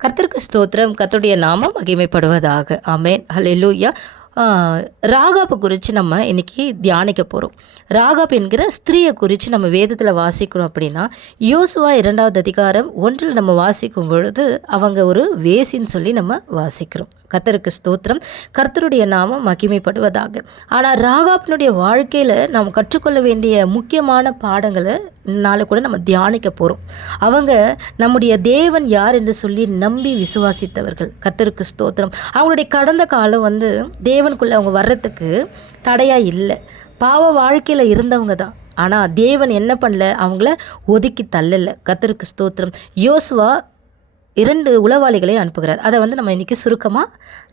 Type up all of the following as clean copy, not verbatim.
கர்த்தருக்கு ஸ்தோத்திரம். கர்த்தருடைய நாமம் மகிமைப்படுவதாக. ஆமென். ஹல்லேலூயா. ராகாப்பை குறித்து நம்ம இன்றைக்கி தியானிக்க போகிறோம். ராகாப் என்கிற ஸ்திரீயை குறித்து நம்ம வேதத்தில் வாசிக்கிறோம் அப்படின்னா, யோசுவா 2வது அதிகாரம் 1 நம்ம வாசிக்கும் பொழுது அவங்க ஒரு வேசின்னு சொல்லி நம்ம வாசிக்கிறோம். கர்த்தருக்கு ஸ்தோத்திரம். கர்த்தருடைய நாமம் மகிமைப்படுவதாக. ஆனால் ராகாப்பினுடைய வாழ்க்கையில் நாம் கற்றுக்கொள்ள வேண்டிய முக்கியமான பாடங்களை நாளை கூட நம்ம தியானிக்க போகிறோம். அவங்க நம்முடைய தேவன் யார் என்று சொல்லி நம்பி விசுவாசித்தவர்கள். கர்த்தருக்கு ஸ்தோத்திரம். அவங்களுடைய கடந்த காலம் தேவனுக்குள்ளே அவங்க வர்றதுக்கு தடையாக இல்லை. பாவ வாழ்க்கையில் இருந்தவங்க தான். ஆனால் தேவன் என்ன பண்ணல, அவங்கள ஒதுக்கி தள்ளலை. கர்த்தருக்கு ஸ்தோத்திரம். யோசுவா 2 உளவாளிகளை அனுப்புகிறார். அதை நம்ம இன்றைக்கி சுருக்கமாக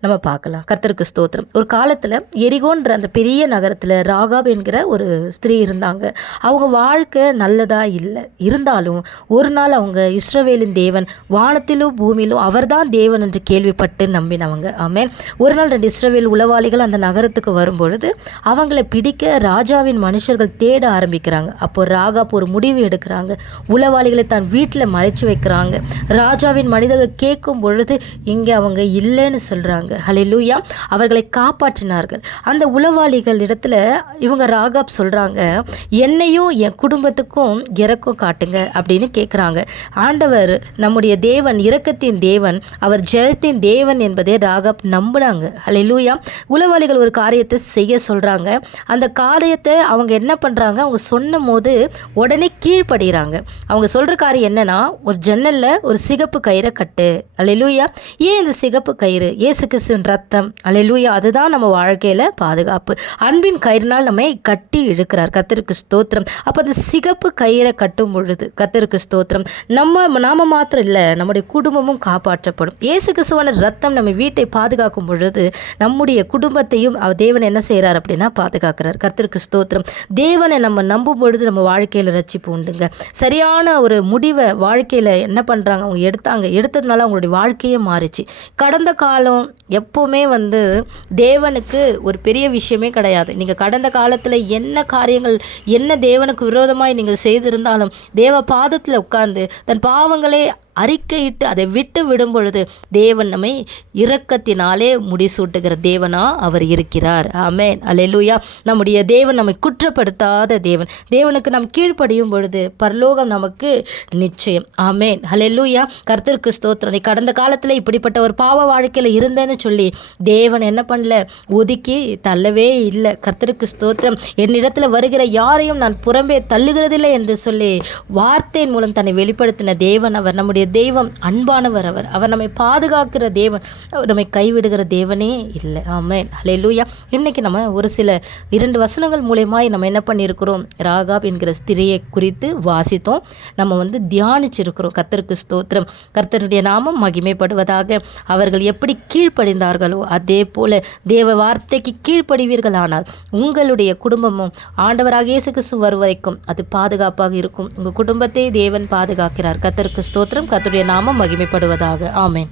நம்ம பார்க்கலாம். கர்த்தருக்கு ஸ்தோத்திரம். ஒரு காலத்தில் எரிகோன்ற அந்த பெரிய நகரத்தில் ராகாப் என்கிற ஒரு ஸ்திரீ இருந்தாங்க. அவங்க வாழ்க்கை நல்லதாக இல்லை. இருந்தாலும் ஒரு நாள் அவங்க இஸ்ரவேலின் தேவன், வானத்திலும் பூமியிலும் அவர்தான் தேவன் என்று கேள்விப்பட்டு நம்பினவங்க. ஆமென். ஒரு நாள் 2 இஸ்ரவேல் உளவாளிகள் அந்த நகரத்துக்கு வரும்பொழுது அவங்கள பிடிக்க ராஜாவின் மனுஷர்கள் தேட ஆரம்பிக்கிறாங்க. அப்போ ராகாப் ஒரு முடிவு எடுக்கிறாங்க. உளவாளிகளை தான் வீட்டில் மறைச்சு வைக்கிறாங்க. ராஜாவின் மனிதர்கள் கேட்கும் பொழுது இங்கே அவங்க இல்லைன்னு சொல்கிறாங்க. ஹல்லேலூயா. அவர்களை காப்பாற்றினார்கள். அந்த உளவாளிகள் இடத்துல இவங்க ராகாப் சொல்கிறாங்க, என்னையும் என் குடும்பத்துக்கும் இரக்கம் காட்டுங்க அப்படின்னு கேட்குறாங்க. ஆண்டவர் நம்முடைய தேவன் இரக்கத்தின் தேவன், அவர் ஜெயத்தின் தேவன் என்பதை ராகாப் நம்பினாங்க. ஹல்லேலூயா. உளவாளிகள் ஒரு காரியத்தை செய்ய சொல்கிறாங்க. அந்த காரியத்தை அவங்க என்ன பண்ணுறாங்க, அவங்க சொன்னும் போது உடனே கீழ்ப்படுகிறாங்க. அவங்க சொல்கிற காரியம் என்னன்னா, ஒரு ஜன்னலில் ஒரு சிகப்பு கயிறை கட்டு. அல்லேலூயா. ஏன் இந்த சிகப்பு கயிறு? இயேசு கிறிஸ்துவின் ரத்தம். அல்லேலூயா. அதுதான் நம்ம வாழ்க்கையில் பாதுகாப்பு. அன்பின் கயிறினால் நம்மை கட்டி இழுக்கிறார். கர்த்தருக்கு ஸ்தோத்திரம். அப்போ அந்த சிகப்பு கயிறை கட்டும் பொழுது கர்த்தருக்கு ஸ்தோத்திரம், நாம மாத்திரம் இல்லை, நம்முடைய குடும்பமும் காப்பாற்றப்படும். இயேசு கிறிஸ்துவான ரத்தம் நம்ம வீட்டை பாதுகாக்கும் பொழுது நம்முடைய குடும்பத்தையும் தேவன் என்ன செய்கிறார் அப்படின்னா பாதுகாக்கிறார். கர்த்தருக்கு ஸ்தோத்திரம். தேவனை நம்ம நம்பும் பொழுது நம்ம வாழ்க்கையில் ரட்சிப்பு உண்டுங்க. சரியான ஒரு முடிவை வாழ்க்கையில் என்ன பண்ணுறாங்க, அவங்க எடுத்ததுனால அவங்களுடைய வாழ்க்கையே மாறிச்சு. கடந்த காலம் எப்போவுமே தேவனுக்கு ஒரு பெரிய விஷயமே கிடையாது. நீங்கள் கடந்த காலத்தில் என்ன காரியங்கள், என்ன தேவனுக்கு விரோதமாய் நீங்கள் செய்திருந்தாலும் தேவ பாதத்தில் உட்கார்ந்து தன் பாவங்களே அறிக்கையிட்டு அதை விட்டு விடும் பொழுது தேவன் நம்மை இரக்கத்தினாலே முடிசூட்டுகிற தேவனா அவர் இருக்கிறார். ஆமென். அல்லேலூயா. நம்முடைய தேவன் நம்மை குற்றப்படுத்தாத தேவன். தேவனுக்கு நாம் கீழ்ப்படியும் பொழுது பரலோகம் நமக்கு நிச்சயம். ஆமென். அல்லேலூயா. கர்த்தருக்கு ஸ்தோத்திரம். நீ கடந்த காலத்தில் இப்படிப்பட்ட ஒரு பாவ வாழ்க்கையில் இருந்தேன்னு சொல்லி தேவன் என்ன பண்ணல, ஒதுக்கி தள்ளவே இல்லை. கர்த்தருக்கு ஸ்தோத்திரம். என்னிடத்தில் வருகிற யாரையும் நான் புறம்பே தள்ளுகிறதில்லை என்று சொல்லி வார்த்தையின் மூலம் தன்னை வெளிப்படுத்தின தேவன் அவர். நம்முடைய தெய்வம் அன்பானவர். அவர் நம்மை பாதுகாக்கிற தேவன். அவர் நம்மை கைவிடுகிற தேவனே இல்லை. ஆமென். ஹல்லேலூயா. இன்னைக்கு நம்ம ஒரு சில 2 வசனங்கள் மூலமாய் நம்ம என்ன பண்ணியிருக்கிறோம், ராகாப் என்கிற ஸ்திரியை குறித்து வாசித்தோம். நம்ம தியானிச்சிருக்கிறோம். கர்த்தருக்கு ஸ்தோத்திரம். கர்த்தருடைய நாமம் மகிமைப்படுவதாக. அவர்கள் எப்படி கீழ்ப்படிந்தார்களோ அதே போல தேவ வார்த்தைக்கு கீழ்ப்படிவீர்களானால் உங்களுடைய குடும்பமும் ஆண்டவராக இயேசு கிறிஸ்து வரும் வரைக்கும் அது பாதுகாப்பாக இருக்கும். உங்கள் குடும்பத்தை தேவன் பாதுகாக்கிறார். கர்த்தருக்கு ஸ்தோத்திரம். கர்த்தருடைய நாமம் மகிமைப்படுவதாக. ஆமென்.